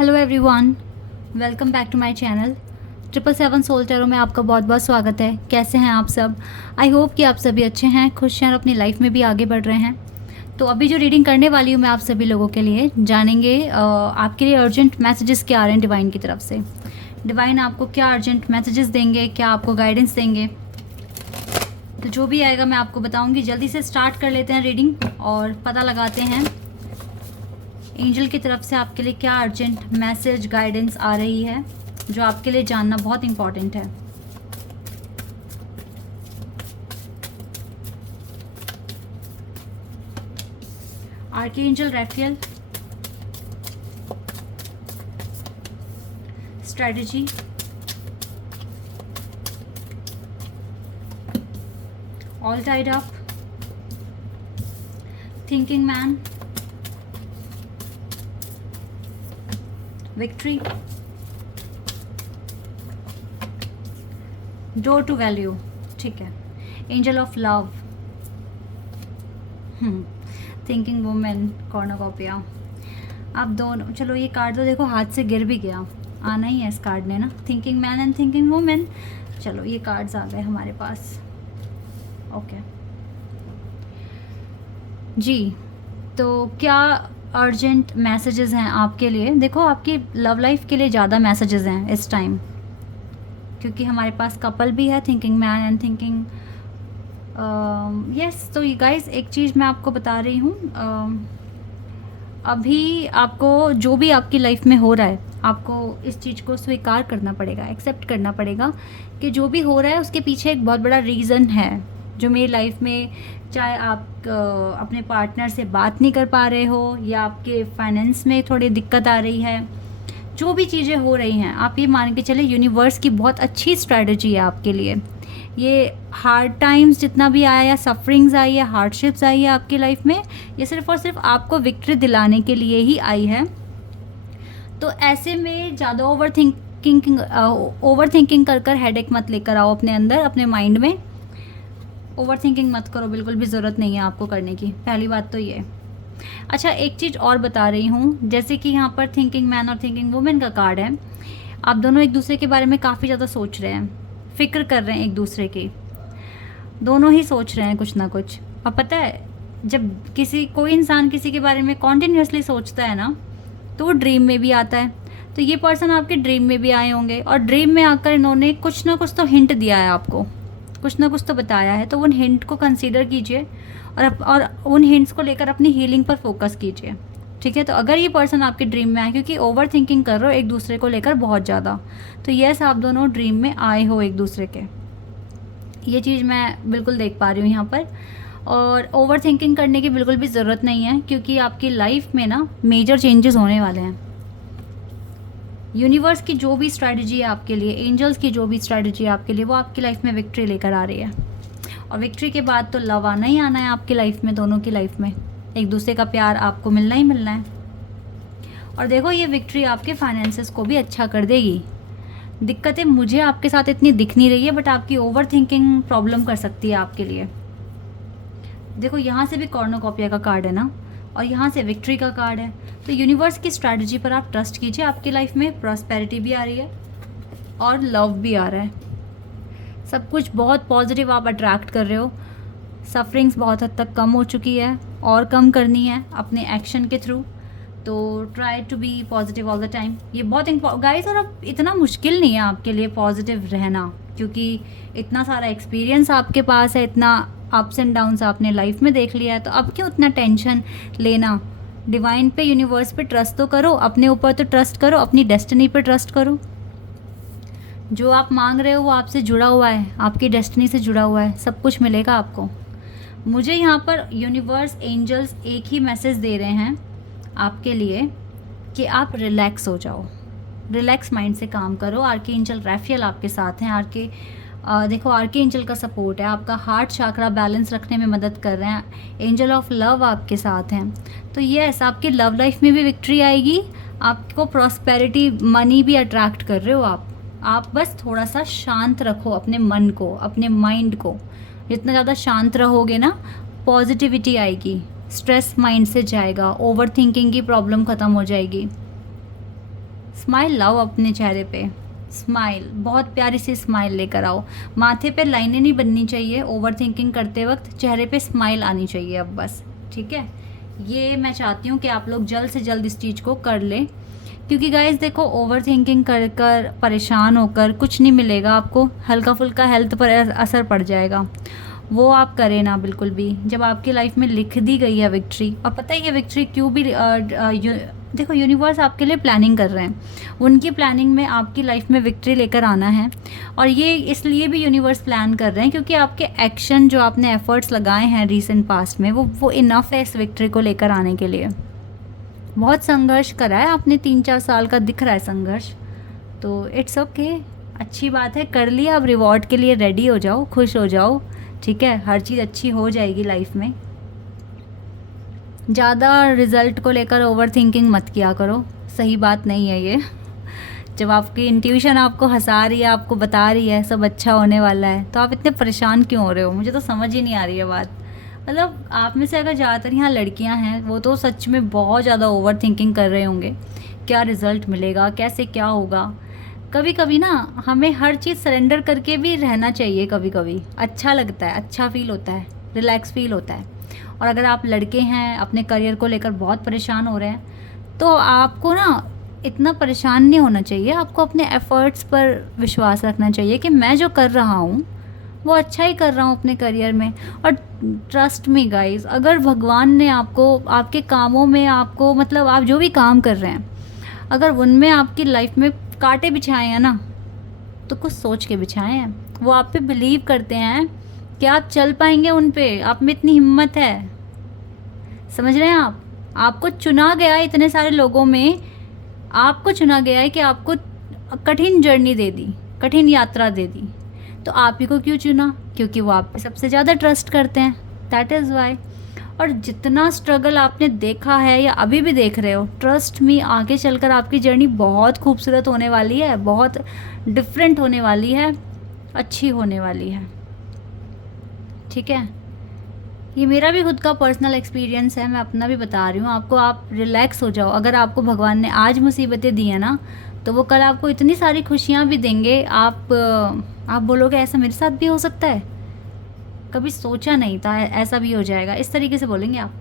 Hello everyone, welcome back to my channel 777 soul tarot में आपका बहुत बहुत स्वागत है। कैसे हैं आप सब? आई होप कि आप सभी अच्छे हैं, खुश हैं और अपनी लाइफ में भी आगे बढ़ रहे हैं। तो अभी जो रीडिंग करने वाली हूँ मैं आप सभी लोगों के लिए, जानेंगे आपके लिए अर्जेंट मैसेजेस क्या आ रहे हैं डिवाइन की तरफ से। डिवाइन आपको क्या अर्जेंट मैसेजेस देंगे, क्या आपको गाइडेंस देंगे, तो जो भी आएगा मैं आपको बताऊँगी। जल्दी से स्टार्ट कर लेते हैं रीडिंग और पता लगाते हैं एंजल की तरफ से आपके लिए क्या अर्जेंट मैसेज गाइडेंस आ रही है, जो आपके लिए जानना बहुत इंपॉर्टेंट है। Archangel Raphael, strategy, all tied up, thinking man, victory, door to value, ठीक है, angel of love, thinking women, cornucopia. अब दोनों, चलो ये कार्ड तो देखो हाथ से गिर भी गया, आना ही है इस कार्ड ने ना, thinking man and thinking women. चलो ये कार्ड्स आ गए हमारे पास। ओके जी, तो क्या अर्जेंट मैसेजेस हैं आपके लिए? देखो आपकी लव लाइफ के लिए ज़्यादा मैसेजेस हैं इस टाइम, क्योंकि हमारे पास कपल भी है, thinking man and thinking yes. तो ये गाइस एक चीज़ मैं आपको बता रही हूँ, अभी आपको जो भी आपकी लाइफ में हो रहा है, आपको इस चीज़ को स्वीकार करना पड़ेगा, एक्सेप्ट करना पड़ेगा कि जो भी हो रहा है उसके पीछे एक बहुत बड़ा रीज़न है। जो मेरी लाइफ में, चाहे आप अपने पार्टनर से बात नहीं कर पा रहे हो या आपके फाइनेंस में थोड़ी दिक्कत आ रही है, जो भी चीज़ें हो रही हैं, आप ये मान के चले यूनिवर्स की बहुत अच्छी स्ट्रैटेजी है आपके लिए। ये हार्ड टाइम्स जितना भी आया या सफरिंग्स आई है, हार्डशिप्स आई है आपकी लाइफ में, ये सिर्फ और सिर्फ आपको विक्ट्री दिलाने के लिए ही आई है। तो ऐसे में ज़्यादा ओवर थिंकिंग कर हेडेक मत लेकर आओ अपने अंदर, अपने माइंड में ओवर थिंकिंग मत करो, बिल्कुल भी ज़रूरत नहीं है आपको करने की। पहली बात तो ये। अच्छा, एक चीज़ और बता रही हूँ, जैसे कि यहाँ पर थिंकिंग मैन और थिंकिंग वुमेन का कार्ड है, आप दोनों एक दूसरे के बारे में काफ़ी ज़्यादा सोच रहे हैं, फिक्र कर रहे हैं एक दूसरे की, दोनों ही सोच रहे हैं कुछ ना कुछ। और पता है, जब कोई इंसान किसी के बारे में कॉन्टिन्यूसली सोचता है ना, तो वो ड्रीम में भी आता है। तो ये पर्सन आपके ड्रीम में भी आए होंगे, और ड्रीम में आकर इन्होंने कुछ ना कुछ तो हिंट दिया है आपको, कुछ ना कुछ तो बताया है। तो उन हिंट को कंसीडर कीजिए और उन हिंट्स को लेकर अपनी हीलिंग पर फोकस कीजिए, ठीक है। तो अगर ये पर्सन आपके ड्रीम में आए, क्योंकि ओवर थिंकिंग कर रहे हो एक दूसरे को लेकर बहुत ज़्यादा, तो यस आप दोनों ड्रीम में आए हो एक दूसरे के, ये चीज़ मैं बिल्कुल देख पा रही हूँ यहाँ पर। और ओवर थिंकिंग करने की बिल्कुल भी ज़रूरत नहीं है, क्योंकि आपकी लाइफ में ना मेजर चेंजेस होने वाले हैं। यूनिवर्स की जो भी स्ट्रैटेजी है आपके लिए, एंजल्स की जो भी स्ट्रैटेजी है आपके लिए, वो आपकी लाइफ में विक्ट्री लेकर आ रही है। और विक्ट्री के बाद तो लव आना ही आना है आपकी लाइफ में, दोनों की लाइफ में एक दूसरे का प्यार आपको मिलना ही मिलना है। और देखो ये विक्ट्री आपके फाइनेंसेस को भी अच्छा कर देगी। दिक्कतें मुझे आपके साथ इतनी दिख नहीं रही है, बट आपकी ओवर थिंकिंग प्रॉब्लम कर सकती है आपके लिए। देखो यहाँ से भी कॉर्नोकॉपिया का कार्ड है ना, और यहाँ से विक्ट्री का कार्ड है। तो यूनिवर्स की स्ट्रैटेजी पर आप ट्रस्ट कीजिए, आपकी लाइफ में प्रॉस्पेरिटी भी आ रही है और लव भी आ रहा है, सब कुछ बहुत पॉजिटिव आप अट्रैक्ट कर रहे हो। सफरिंग्स बहुत हद तक कम हो चुकी है और कम करनी है अपने एक्शन के थ्रू। तो try to be positive all the time, ये बहुत इम्पोर्टेंट गाइस। और अब इतना मुश्किल नहीं है आपके लिए पॉजिटिव रहना, क्योंकि इतना सारा एक्सपीरियंस आपके पास है, इतना अप्स एंड डाउन्स आपने लाइफ में देख लिया है, तो अब क्यों इतना टेंशन लेना। डिवाइन पे, यूनिवर्स पे ट्रस्ट तो करो, अपने ऊपर तो ट्रस्ट करो, अपनी डेस्टिनी पे ट्रस्ट करो। जो आप मांग रहे हो वो आपसे जुड़ा हुआ है, आपकी डेस्टिनी से जुड़ा हुआ है, सब कुछ मिलेगा आपको। मुझे यहाँ पर यूनिवर्स, एंजल्स एक ही मैसेज दे रहे हैं आपके लिए कि आप रिलैक्स हो जाओ, रिलैक्स माइंड से काम करो। आर्कएंजल रैफेल आपके साथ हैं। देखो आर्कएंजल का सपोर्ट है, आपका हार्ट चक्रा बैलेंस रखने में मदद कर रहे हैं। एंजल ऑफ लव आपके साथ हैं। तो यस, आपकी लव लाइफ में भी विक्ट्री आएगी, आपको प्रॉस्पेरिटी, मनी भी अट्रैक्ट कर रहे हो आप बस थोड़ा सा शांत रखो अपने मन को, अपने माइंड को। जितना ज़्यादा शांत रहोगे ना, पॉजिटिविटी आएगी, स्ट्रेस माइंड से जाएगा, ओवर थिंकिंग की प्रॉब्लम ख़त्म हो जाएगी। स्माइल लाओ अपने चेहरे पे, स्माइल, बहुत प्यारी सी स्माइल लेकर आओ। माथे पे लाइनें नहीं बननी चाहिए ओवर थिंकिंग करते वक्त, चेहरे पे स्माइल आनी चाहिए अब बस, ठीक है। ये मैं चाहती हूँ कि आप लोग जल्द से जल्द इस चीज़ को कर लें, क्योंकि गाइस देखो ओवर थिंकिंग कर कर परेशान होकर कुछ नहीं मिलेगा आपको, हल्का फुल्का हेल्थ पर असर पड़ जाएगा। वो आप करें ना बिल्कुल भी। जब आपकी लाइफ में लिख दी गई है विक्ट्री, और पता है ये विक्ट्री क्यों भी देखो यूनिवर्स आपके लिए प्लानिंग कर रहे हैं, उनकी प्लानिंग में आपकी लाइफ में विक्ट्री लेकर आना है। और ये इसलिए भी यूनिवर्स प्लान कर रहे हैं क्योंकि आपके एक्शन जो आपने एफर्ट्स लगाए हैं रीसेंट पास्ट में वो इनफ है इस विक्ट्री को लेकर आने के लिए। बहुत संघर्ष करा है आपने, 3-4 साल का दिख रहा है संघर्ष, तो इट्स ओके, अच्छी बात है, कर लिया। अब रिवॉर्ड के लिए रेडी हो जाओ, खुश हो जाओ, ठीक है। हर चीज़ अच्छी हो जाएगी लाइफ में। ज़्यादा रिज़ल्ट को लेकर ओवर थिंकिंग मत किया करो, सही बात नहीं है ये। जब आपकी इंट्यूशन आपको हंसा रही है, आपको बता रही है सब अच्छा होने वाला है, तो आप इतने परेशान क्यों हो रहे हो? मुझे तो समझ ही नहीं आ रही है बात। मतलब आप में से अगर ज़्यादातर यहाँ लड़कियाँ हैं, वो तो सच में बहुत ज़्यादा ओवर थिंकिंग कर रहे होंगे, क्या रिज़ल्ट मिलेगा, कैसे क्या होगा। कभी कभी ना हमें हर चीज़ सरेंडर करके भी रहना चाहिए, कभी कभी अच्छा लगता है, अच्छा फील होता है, रिलैक्स फील होता है। और अगर आप लड़के हैं अपने करियर को लेकर बहुत परेशान हो रहे हैं, तो आपको ना इतना परेशान नहीं होना चाहिए, आपको अपने एफ़र्ट्स पर विश्वास रखना चाहिए कि मैं जो कर रहा हूँ वो अच्छा ही कर रहा हूँ अपने करियर में। और ट्रस्ट मी गाइस, अगर भगवान ने आपको आपके कामों में आपको मतलब आप जो भी काम कर रहे हैं, अगर उनमें आपकी लाइफ में कांटे बिछाए हैं ना, तो कुछ सोच के बिछाए हैं। वो आप पे बिलीव करते हैं कि आप चल पाएंगे उन पे, आप में इतनी हिम्मत है, समझ रहे हैं आप? आपको चुना गया है इतने सारे लोगों में, आपको चुना गया है कि आपको कठिन जर्नी दे दी, कठिन यात्रा दे दी, तो आप ही को क्यों चुना? क्योंकि वो आप पे सबसे ज़्यादा ट्रस्ट करते हैं, दैट इज़ वाई। और जितना स्ट्रगल आपने देखा है या अभी भी देख रहे हो, ट्रस्ट मी, आगे चलकर आपकी जर्नी बहुत खूबसूरत होने वाली है, बहुत डिफरेंट होने वाली है, अच्छी होने वाली है, ठीक है। ये मेरा भी खुद का पर्सनल एक्सपीरियंस है, मैं अपना भी बता रही हूँ आपको। आप रिलैक्स हो जाओ। अगर आपको भगवान ने आज मुसीबतें दी हैं ना, तो वो कल आपको इतनी सारी खुशियाँ भी देंगे, आप बोलोगे ऐसा मेरे साथ भी हो सकता है, कभी सोचा नहीं था ऐसा भी हो जाएगा, इस तरीके से बोलेंगे आप।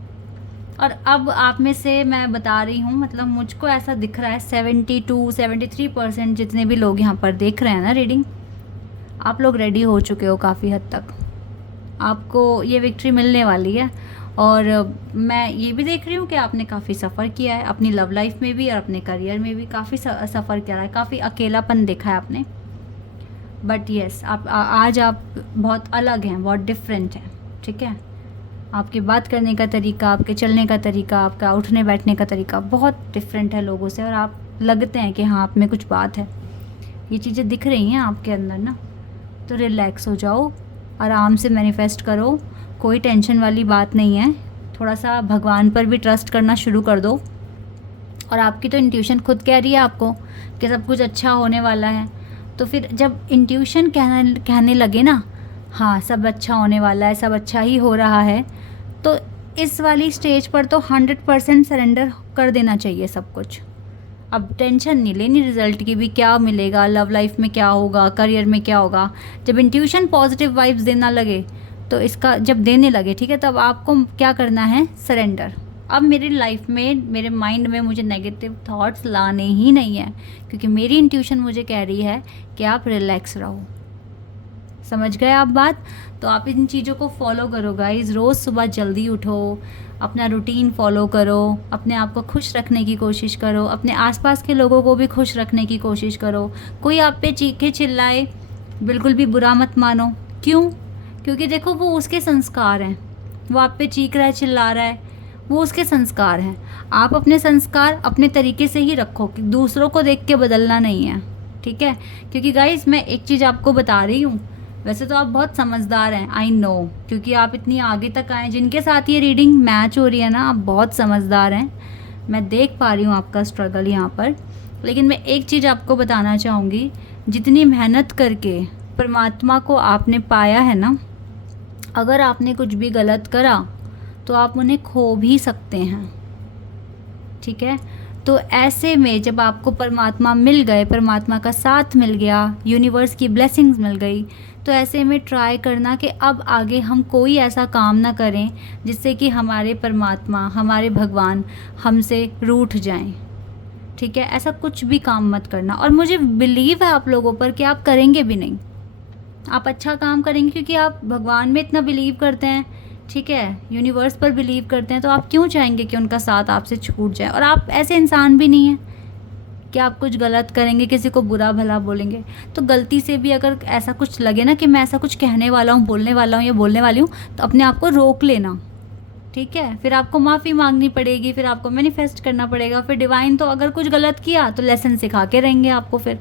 और अब आप में से मैं बता रही हूँ, मतलब मुझको ऐसा दिख रहा है 72-73% जितने भी लोग यहाँ पर देख रहे हैं ना रीडिंग, आप लोग रेडी हो चुके हो काफ़ी हद तक, आपको ये विक्ट्री मिलने वाली है। और मैं ये भी देख रही हूँ कि आपने काफ़ी सफ़र किया है अपनी लव लाइफ में भी और अपने करियर में भी, काफ़ी सफ़र किया है, काफ़ी अकेलापन देखा है आपने। बट येस, आज आप बहुत अलग हैं, बहुत डिफरेंट हैं, ठीक है। आपकी बात करने का तरीका, आपके चलने का तरीका, आपका उठने बैठने का तरीका बहुत डिफरेंट है लोगों से, और आप लगते हैं कि हाँ आप में कुछ बात है। ये चीज़ें दिख रही हैं आपके अंदर ना, तो रिलैक्स हो जाओ, आराम से मैनिफेस्ट करो, कोई टेंशन वाली बात नहीं है। थोड़ा सा भगवान पर भी ट्रस्ट करना शुरू कर दो। और आपकी तो इंट्यूशन खुद कह रही है आपको कि सब कुछ अच्छा होने वाला है, तो फिर जब इंट्यूशन कहने लगे ना हाँ सब अच्छा होने वाला है, सब अच्छा ही हो रहा है, तो इस वाली स्टेज पर तो 100% सरेंडर कर देना चाहिए सब कुछ। अब टेंशन नहीं लेनी रिज़ल्ट की भी, क्या मिलेगा, लव लाइफ में क्या होगा, करियर में क्या होगा। जब इंट्यूशन पॉजिटिव वाइब्स देना लगे, तो इसका जब देने लगे, ठीक है, तब आपको क्या करना है, सरेंडर। अब मेरी लाइफ में, मेरे माइंड में मुझे नेगेटिव थॉट्स लाने ही नहीं है, क्योंकि मेरी इंट्यूशन मुझे कह रही है कि आप रिलैक्स रहो। समझ गए आप बात? तो आप इन चीज़ों को फॉलो करो गाइस। रोज़ सुबह जल्दी उठो, अपना रूटीन फॉलो करो, अपने आप को खुश रखने की कोशिश करो, अपने आसपास के लोगों को भी खुश रखने की कोशिश करो। कोई आप पे चीखे चिल्लाए, बिल्कुल भी बुरा मत मानो। क्यों? क्योंकि देखो वो उसके संस्कार हैं, वो आप पे चीख रहा है, चिल्ला रहा है, वो उसके संस्कार हैं। आप अपने संस्कार अपने तरीके से ही रखो, कि दूसरों को देख के बदलना नहीं है, ठीक है। क्योंकि गाइस मैं एक चीज़ आपको बता रही हूँ, वैसे तो आप बहुत समझदार हैं, आई नो, क्योंकि आप इतनी आगे तक आए, जिनके साथ ये रीडिंग मैच हो रही है ना, आप बहुत समझदार हैं, मैं देख पा रही हूँ आपका स्ट्रगल यहाँ पर। लेकिन मैं एक चीज़ आपको बताना चाहूँगी, जितनी मेहनत करके परमात्मा को आपने पाया है ना, अगर आपने कुछ भी गलत करा तो आप उन्हें खो भी सकते हैं, ठीक है। तो ऐसे में जब आपको परमात्मा मिल गए, परमात्मा का साथ मिल गया, यूनिवर्स की ब्लेसिंग्स मिल गई, तो ऐसे में ट्राई करना कि अब आगे हम कोई ऐसा काम ना करें जिससे कि हमारे परमात्मा, हमारे भगवान हमसे रूठ जाएं। ठीक है, ऐसा कुछ भी काम मत करना। और मुझे बिलीव है आप लोगों पर कि आप करेंगे भी नहीं, आप अच्छा काम करेंगे, क्योंकि आप भगवान में इतना बिलीव करते हैं, ठीक है, यूनिवर्स पर बिलीव करते हैं, तो आप क्यों चाहेंगे कि उनका साथ आपसे छूट जाए। और आप ऐसे इंसान भी नहीं हैं कि आप कुछ गलत करेंगे, किसी को बुरा भला बोलेंगे। तो गलती से भी अगर ऐसा कुछ लगे ना कि मैं ऐसा कुछ कहने वाला हूँ, बोलने वाला हूँ या बोलने वाली हूँ, तो अपने आप को रोक लेना। ठीक है, फिर आपको माफ़ी मांगनी पड़ेगी, फिर आपको मैनिफेस्ट करना पड़ेगा, फिर डिवाइन तो अगर कुछ गलत किया तो लेसन सिखा के रहेंगे आपको फिर।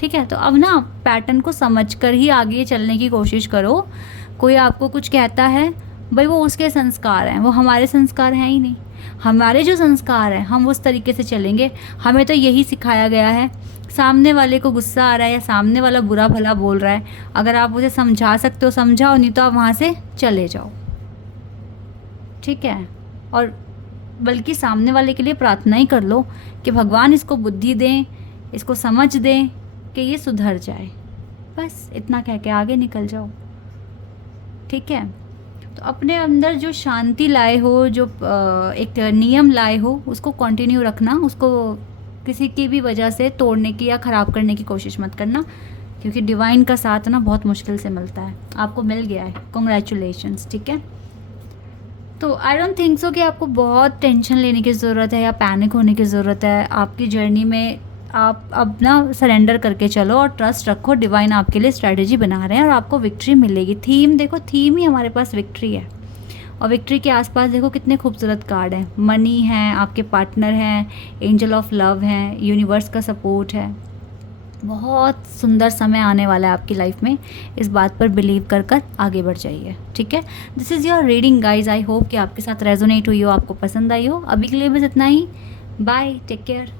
ठीक है, तो अब ना पैटर्न को समझकर ही आगे चलने की कोशिश करो। कोई आपको कुछ कहता है, भाई वो उसके संस्कार हैं, वो हमारे संस्कार हैं ही नहीं। हमारे जो संस्कार हैं हम उस तरीके से चलेंगे। हमें तो यही सिखाया गया है। सामने वाले को गुस्सा आ रहा है या सामने वाला बुरा भला बोल रहा है, अगर आप उसे समझा सकते हो समझाओ, नहीं तो आप वहाँ से चले जाओ। ठीक है, और बल्कि सामने वाले के लिए प्रार्थना ही कर लो कि भगवान इसको बुद्धि दें, इसको समझ दें कि ये सुधर जाए। बस इतना कह के आगे निकल जाओ। ठीक है, तो अपने अंदर जो शांति लाए हो, जो एक नियम लाए हो, उसको कंटिन्यू रखना। उसको किसी की भी वजह से तोड़ने की या ख़राब करने की कोशिश मत करना, क्योंकि डिवाइन का साथ ना बहुत मुश्किल से मिलता है। आपको मिल गया है, कॉन्ग्रेचुलेशंस। ठीक है, तो आई डोंट थिंक सो कि आपको बहुत टेंशन लेने की ज़रूरत है या पैनिक होने की ज़रूरत है। आपकी जर्नी में आप अब ना सरेंडर करके चलो और ट्रस्ट रखो। डिवाइन आपके लिए स्ट्रैटेजी बना रहे हैं और आपको विक्ट्री मिलेगी। थीम देखो, थीम ही हमारे पास विक्ट्री है। और विक्ट्री के आसपास देखो कितने खूबसूरत कार्ड हैं। मनी है, आपके पार्टनर हैं, एंजल ऑफ लव हैं, यूनिवर्स का सपोर्ट है। बहुत सुंदर समय आने वाला है आपकी लाइफ में। इस बात पर बिलीव कर कर आगे बढ़ जाइए। ठीक है, this is your reading guys. I hope कि आपके साथ रेजोनेट हुई हो, आपको पसंद आई हो। अभी के लिए बस इतना ही। Bye, take care.